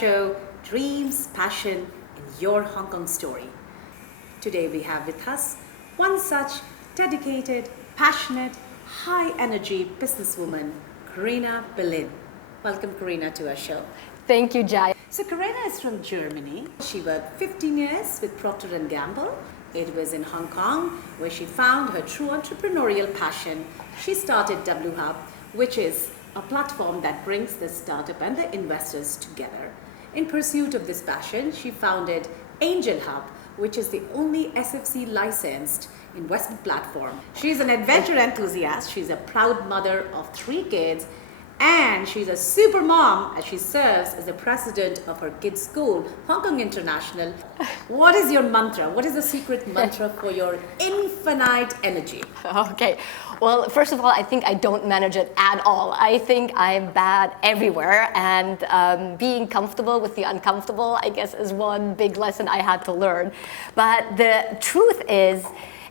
show, Dreams, Passion, and Your Hong Kong Story. Today we have with us one such dedicated, passionate, high-energy businesswoman, Karena Belin. Welcome, Karena, to our show. Thank you, Jai. So Karena is from Germany. She worked 15 years with Procter & Gamble. It was in Hong Kong where she found her true entrepreneurial passion. She started 𝑊𝐻, which is a platform that brings the startup and the investors together. In pursuit of this passion, she founded 𝐸𝐴𝑛𝑔, which is the only SFC licensed investment platform. She's an adventure enthusiast. She's a proud mother of 3 kids. And she's a super mom as she serves as the president of her kids' school, Hong Kong International. What is your mantra? What is the secret mantra for your infinite energy? Okay. Well, first of all, I think I don't manage it at all. I think I'm bad everywhere, and being comfortable with the uncomfortable, I guess, is one big lesson I had to learn. But the truth is,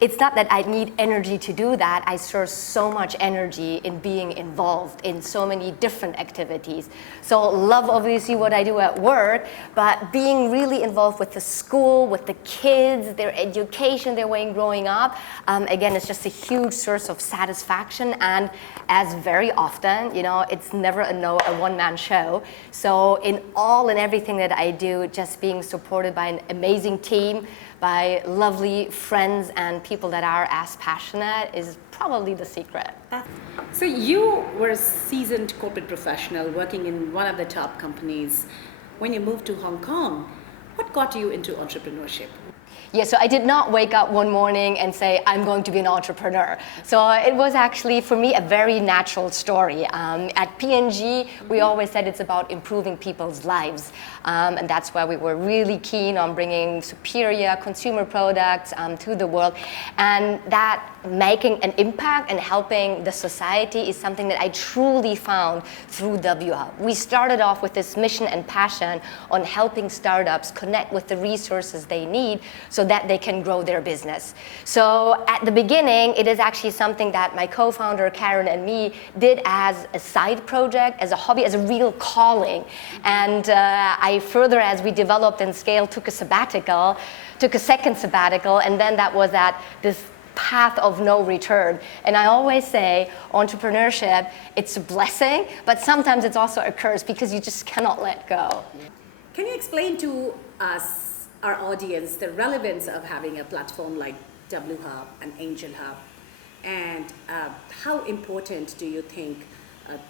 it's not that I need energy to do that. I source so much energy in being involved in so many different activities. So love obviously what I do at work, but being really involved with the school, with the kids, their education, their way of growing up, again, it's just a huge source of satisfaction. And as very often, you know, it's never a one-man show. So in all and everything that I do, just being supported by an amazing team, by lovely friends and people that are as passionate is probably the secret. So you were a seasoned corporate professional working in one of the top companies. When you moved to Hong Kong, what got you into entrepreneurship? Yeah, so I did not wake up one morning and say, I'm going to be an entrepreneur. So it was actually, for me, a very natural story. At P&G, we always said it's about improving people's lives. And that's why we were really keen on bringing superior consumer products to the world. And that making an impact and helping the society is something that I truly found through 𝑊𝐻. We started off with this mission and passion on helping startups connect with the resources they need so that they can grow their business. So at the beginning, it is actually something that my co-founder Karen and me did as a side project, as a hobby, as a real calling. And I further, as we developed and scaled, took a sabbatical, took a second sabbatical, and then that was at this path of no return. And I always say entrepreneurship, it's a blessing, but sometimes it's also a curse because you just cannot let go. Can you explain to us, our audience, the relevance of having a platform like 𝑊𝐻 and 𝐸𝐴𝑛𝑔, and how important do you think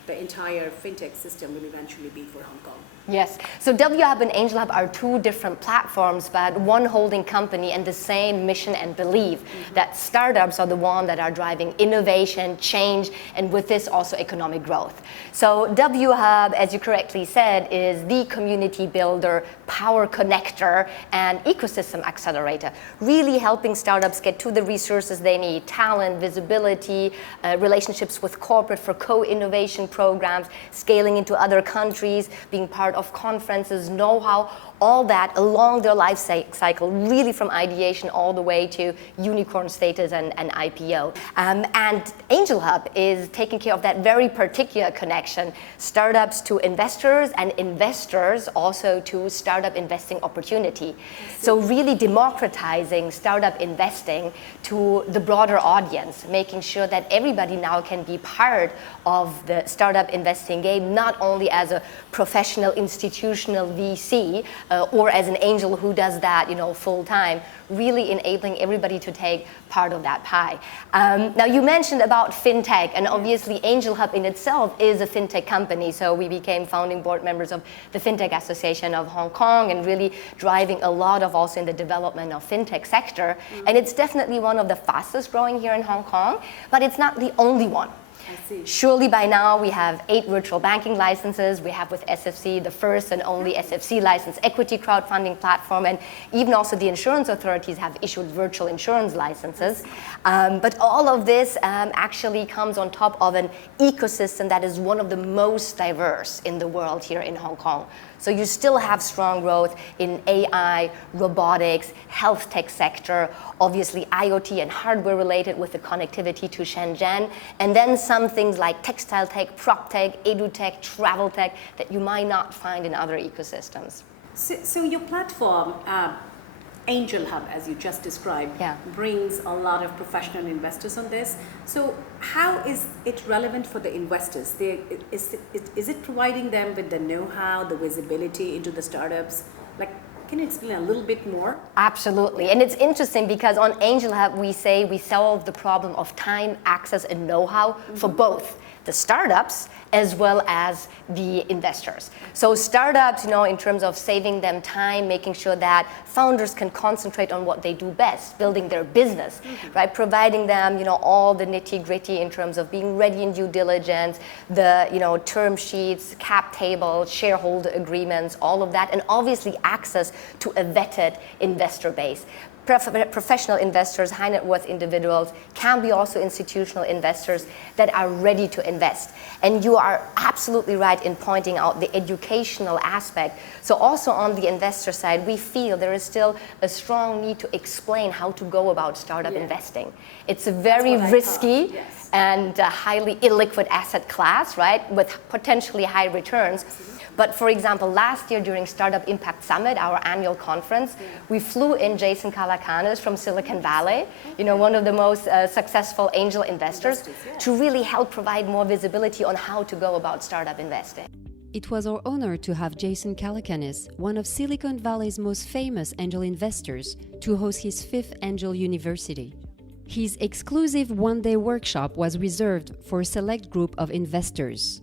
the entire fintech system will eventually be for Hong Kong? Yes. So 𝑊𝐻 and 𝐸𝐴𝑛𝐔 are 2 different platforms, but one holding company and the same mission and belief that startups are the one that are driving innovation, change, and with this also economic growth. So 𝑊𝐻, as you correctly said, is the community builder, power connector, and ecosystem accelerator, really helping startups get to the resources they need, talent, visibility, relationships with corporate for co-innovation programs, scaling into other countries, being part of conferences, know-how, all that along their life cycle, really from ideation all the way to unicorn status and IPO. And 𝐸𝐴𝑛𝐔 is taking care of that very particular connection, startups to investors and investors also to startup investing opportunity. So really democratizing startup investing to the broader audience, making sure that everybody now can be part of the startup investing game, not only as a professional institutional VC, or as an angel who does that, you know, full time, really enabling everybody to take part of that pie. Now you mentioned about fintech, and obviously 𝐸𝐴𝑛𝐔 in itself is a fintech company. So we became founding board members of the Fintech Association of Hong Kong and really driving a lot of also in the development of fintech sector. And it's definitely one of the fastest growing here in Hong Kong, but it's not the only one. Surely by now we have 8 virtual banking licenses. We have with SFC the first and only SFC licensed equity crowdfunding platform, and even also the insurance authorities have issued virtual insurance licenses. But all of this actually comes on top of an ecosystem that is one of the most diverse in the world here in Hong Kong. So you still have strong growth in AI, robotics, health tech sector, obviously IoT and hardware related with the connectivity to Shenzhen, and then some things like textile tech, prop tech, edu tech, travel tech that you might not find in other ecosystems. So your platform, Angel Hub, as you just described, brings a lot of professional investors on this. So how is it relevant for the investors? Is it providing them with the know-how, the visibility into the startups? Like, can you explain a little bit more? Absolutely. And it's interesting because on Angel Hub, we say we solve the problem of time, access, and know-how for both the startups as well as the investors. So startups, in terms of saving them time, making sure that founders can concentrate on what they do best, building their business, right? Providing them, all the nitty-gritty in terms of being ready in due diligence, the, term sheets, cap tables, shareholder agreements, all of that, and obviously access to a vetted investor base. Professional investors, high net worth individuals, can be also institutional investors that are ready to invest. And you are absolutely right in pointing out the educational aspect. So also on the investor side, we feel there is still a strong need to explain how to go about startup investing. It's a very risky and highly illiquid asset class, right, with potentially high returns. But for example, last year during Startup Impact Summit, our annual conference, we flew in 𝐍𝐭𝐚𝐥𝐞 𝐐𝐼𝐴 from Silicon Valley, one of the most successful angel investors, to really help provide more visibility on how to go about startup investing. It was our honor to have 𝐍𝐭𝐚 𝐐𝐼𝐴, one of Silicon Valley's most famous angel investors, to host his 5th Angel University. His exclusive one-day workshop was reserved for a select group of investors.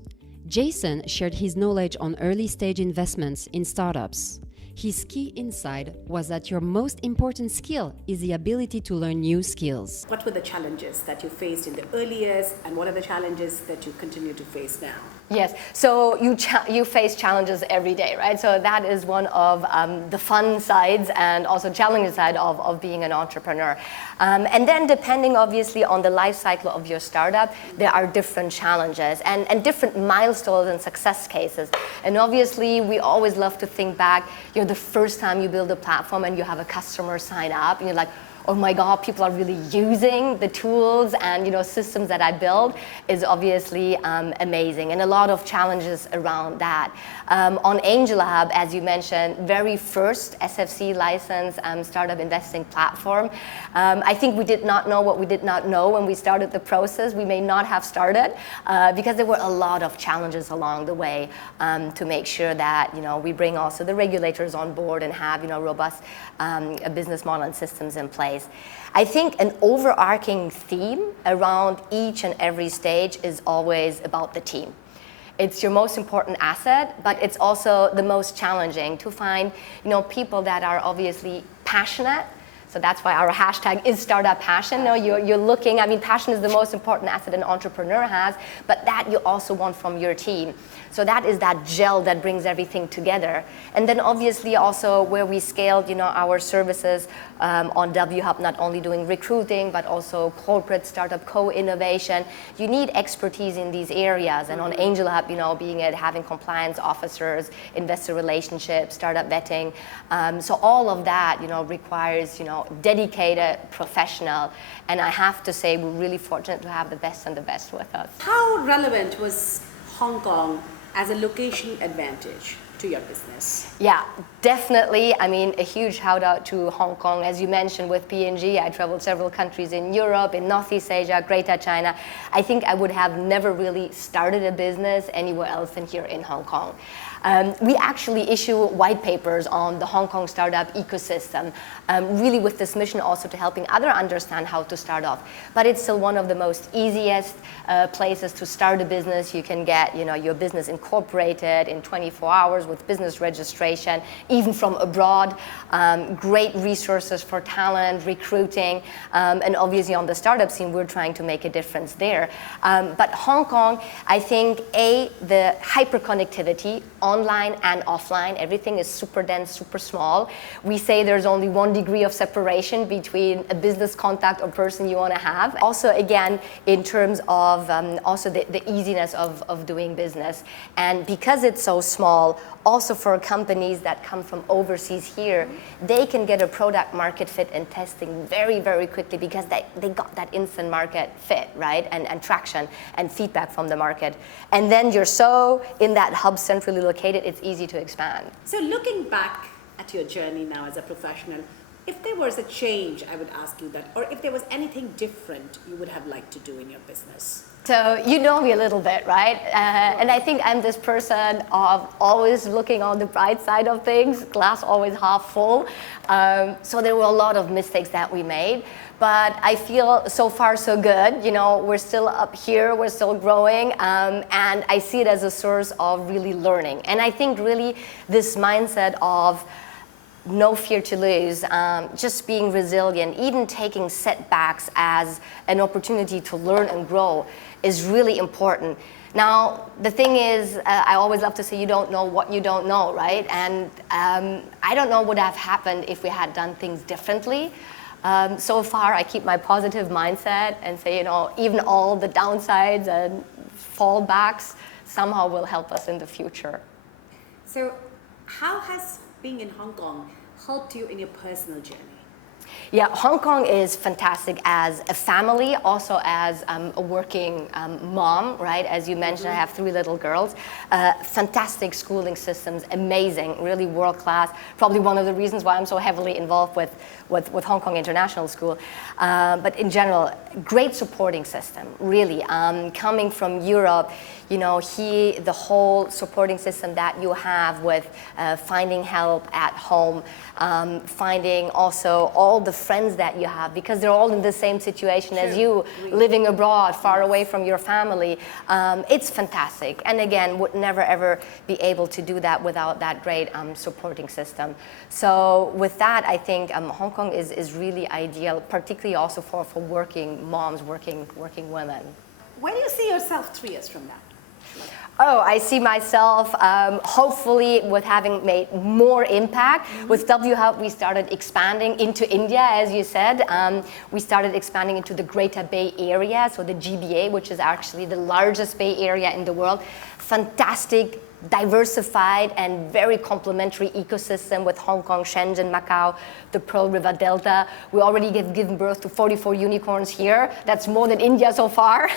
𝐍𝐭𝐚 shared his knowledge on early-stage investments in startups. His key insight was that your most important skill is the ability to learn new skills. What were the challenges that you faced in the early years, and what are the challenges that you continue to face now? Yes, so you face challenges every day, right? So that is one of the fun sides and also challenging side of being an entrepreneur. And then depending obviously on the life cycle of your startup, there are different challenges and different milestones and success cases. And obviously we always love to think back, the first time you build a platform and you have a customer sign up and you're like, oh my God, people are really using the tools and systems that I build is obviously amazing, and a lot of challenges around that. On Angel Hub, as you mentioned, very first SFC license startup investing platform. I think we did not know what we did not know when we started the process. We may not have started because there were a lot of challenges along the way to make sure that we bring also the regulators on board and have robust business model and systems in place. I think an overarching theme around each and every stage is always about the team. It's your most important asset, but it's also the most challenging to find, people that are obviously passionate. So that's why our hashtag is Startup Passion. You're looking, passion is the most important asset an entrepreneur has, but that you also want from your team. So that is that gel that brings everything together. And then obviously also where we scaled, our services on WHub, not only doing recruiting, but also corporate startup co-innovation. You need expertise in these areas. And on Angel Hub, being it having compliance officers, investor relationships, startup vetting. So all of that, requires, dedicated professional. And I have to say, we're really fortunate to have the best and the best with us. How relevant was Hong Kong as a location advantage to your business? Yeah, definitely. A huge shout out to Hong Kong. As you mentioned with P&G, I traveled several countries in Europe, in Northeast Asia, Greater China. I think I would have never really started a business anywhere else than here in Hong Kong. We actually issue white papers on the Hong Kong startup ecosystem, really with this mission also to helping others understand how to start off. But it's still one of the most easiest places to start a business. You can get your business incorporated in 24 hours with business registration, even from abroad. Great resources for talent, recruiting, and obviously on the startup scene, we're trying to make a difference there. But Hong Kong, I think, the hyperconnectivity online and offline. Everything is super dense, super small. We say there's only 1 degree of separation between a business contact or person you want to have. Also, again, in terms of also the easiness of doing business. And because it's so small, also for companies that come from overseas here, they can get a product market fit and testing very, very quickly because they got that instant market fit, right? And traction and feedback from the market. And then you're so in that hub centrally located, it's easy to expand. So looking back at your journey now as a professional, if there was a change, I would ask you that, or if there was anything different you would have liked to do in your business. So you know me a little bit, right? And I think I'm this person of always looking on the bright side of things, glass always half full. So there were a lot of mistakes that we made, but I feel so far so good. You know, we're still up here, we're still growing, and I see it as a source of really learning. And I think really this mindset of no fear to lose, just being resilient, even taking setbacks as an opportunity to learn and grow is really important. Now, the thing is, I always love to say you don't know what you don't know, right? And I don't know what would have happened if we had done things differently. So far, I keep my positive mindset and say, you know, even all the downsides and fallbacks somehow will help us in the future. So how has being in Hong Kong helped you in your personal journey? Yeah, Hong Kong is fantastic as a family, also as a working mom, right? As you mentioned, I have 3 little girls. Fantastic schooling systems, amazing, really world class. Probably one of the reasons why I'm so heavily involved with Hong Kong International School. But in general, great supporting system, really. Coming from Europe, you know, the whole supporting system that you have with finding help at home, finding also all the friends that you have, because they're all in the same situation as you, living abroad, far away from your family. It's fantastic. And again, would never ever be able to do that without that great supporting system. So with that, I think Hong Kong is really ideal, particularly also for working moms, working women. Where do you see yourself 3 years from now? Oh, I see myself hopefully with having made more impact. With 𝑤𝐻, we started expanding into India, as you said. We started expanding into the Greater Bay Area, so the GBA, which is actually the largest Bay Area in the world. Fantastic, diversified and very complementary ecosystem with Hong Kong, Shenzhen, Macau, the Pearl River Delta. We already have given birth to 44 unicorns here. That's more than India so far.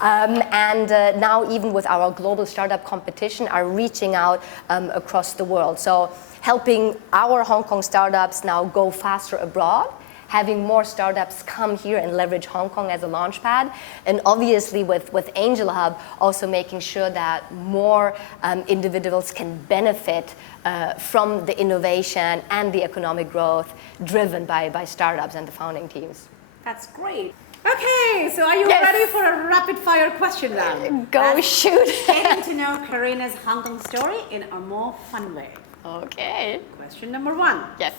And now even with our global startup competition are reaching out across the world. So helping our Hong Kong startups now go faster abroad, having more startups come here and leverage Hong Kong as a launchpad, and obviously with 𝐸𝐴NGEL, also making sure that more individuals can benefit from the innovation and the economic growth driven by startups and the founding teams. That's great. Okay, so are you ready for a rapid fire question round? Go shoot. Getting to know Karina's Hong Kong story in a more fun way. Okay. Question number 1. Yes.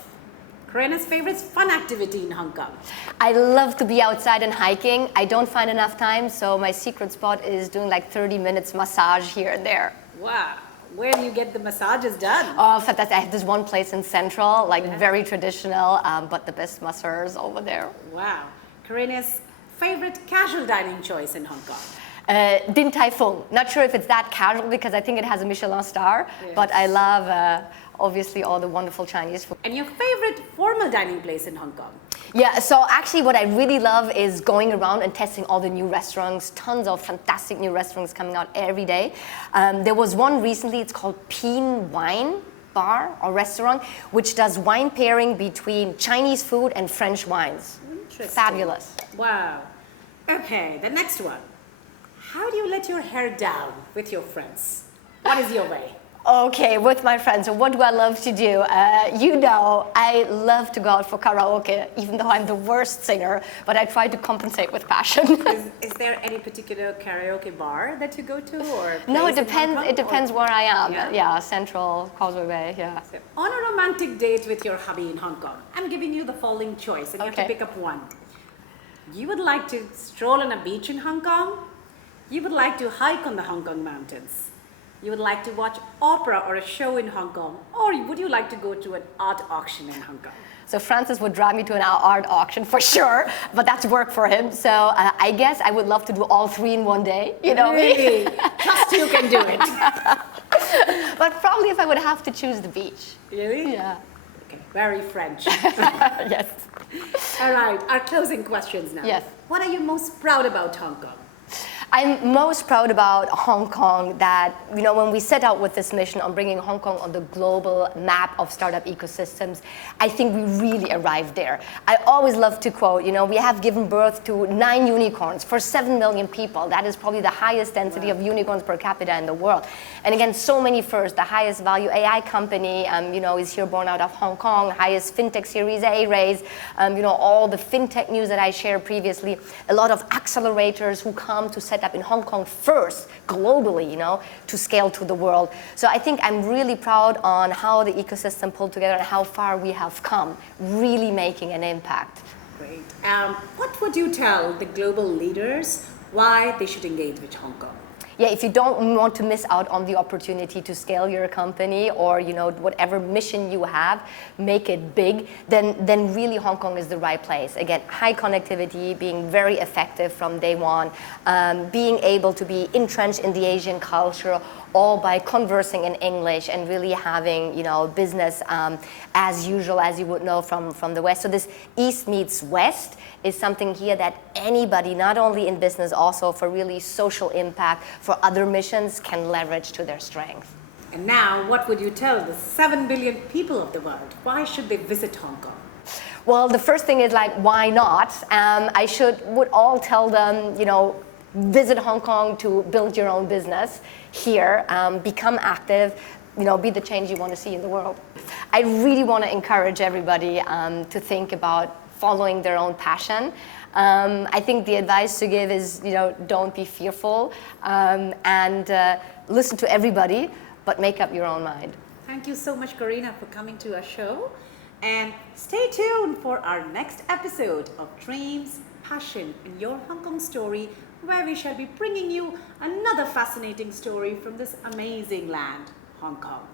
Karina's favorite fun activity in Hong Kong? I love to be outside and hiking. I don't find enough time, so my secret spot is doing like 30 minutes massage here and there. Wow. Where do you get the massages done? Oh, fantastic. I have this one place in Central, like very traditional, but the best masseurs over there. Wow. Karina's favorite casual dining choice in Hong Kong? Din Tai Fung. Not sure if it's that casual because I think it has a Michelin star, but I love obviously all the wonderful Chinese food. And your favorite formal dining place in Hong Kong? Yeah, so actually what I really love is going around and testing all the new restaurants, tons of fantastic new restaurants coming out every day. There was one recently, it's called Pin Wine Bar or Restaurant, which does wine pairing between Chinese food and French wines. Interesting. Fabulous. Wow. Okay, the next one. How do you let your hair down with your friends? What is your way? Okay, with my friends, so what do I love to do? You know, I love to go out for karaoke, even though I'm the worst singer, but I try to compensate with passion. Is there any particular karaoke bar that you go to, or no, it depends. Kong, it depends where I am. Yeah? Central, Causeway Bay, yeah. So, on a romantic date with your hubby in Hong Kong, I'm giving you the following choice, and you have to pick up one. You would like to stroll on a beach in Hong Kong. You would like to hike on the Hong Kong mountains. you would like to watch opera or a show in Hong Kong, or would you like to go to an art auction in Hong Kong? So Francis would drive me to an art auction for sure, but that's work for him. So I guess I would love to do all three in one day, you know Really? me? Trust you can do it. But probably if I would have to choose the beach. Really? Yeah. Okay, very French. Yes. All right, our closing questions now. Yes. What are you most proud about Hong Kong? I'm most proud about Hong Kong that, you know, when we set out with this mission on bringing Hong Kong on the global map of startup ecosystems, I think we really arrived there. I always love to quote, you know, we have given birth to 9 unicorns for 7 million people. That is probably the highest density of unicorns per capita in the world. And again, so many firsts. The highest value AI company, you know, is here born out of Hong Kong, highest fintech Series A raise, you know, all the fintech news that I shared previously, a lot of accelerators who come to set up in Hong Kong first, globally, you know, to scale to the world. So I think I'm really proud on how the ecosystem pulled together and how far we have come, really making an impact. Great. What would you tell the global leaders why they should engage with Hong Kong? Yeah, if you don't want to miss out on the opportunity to scale your company or, you know, whatever mission you have, make it big, then really Hong Kong is the right place. Again, high connectivity, being very effective from day one, being able to be entrenched in the Asian culture, all by conversing in English and really having, you know, business as usual, as you would know from the West. So this East meets West is something here that anybody, not only in business, also for really social impact, for other missions, can leverage to their strength. And now, what would you tell the 7 billion people of the world? Why should they visit Hong Kong? Well, the first thing is like, why not? Would all tell them, you know, visit Hong Kong to build your own business here, become active, you know, be the change you want to see in the world. I really want to encourage everybody to think about following their own passion. I think the advice to give is, you know, don't be fearful and listen to everybody, but make up your own mind. Thank you so much, Karina, for coming to our show. And stay tuned for our next episode of Dreams, Passion, and Your Hong Kong Story, where we shall be bringing you another fascinating story from this amazing land, Hong Kong.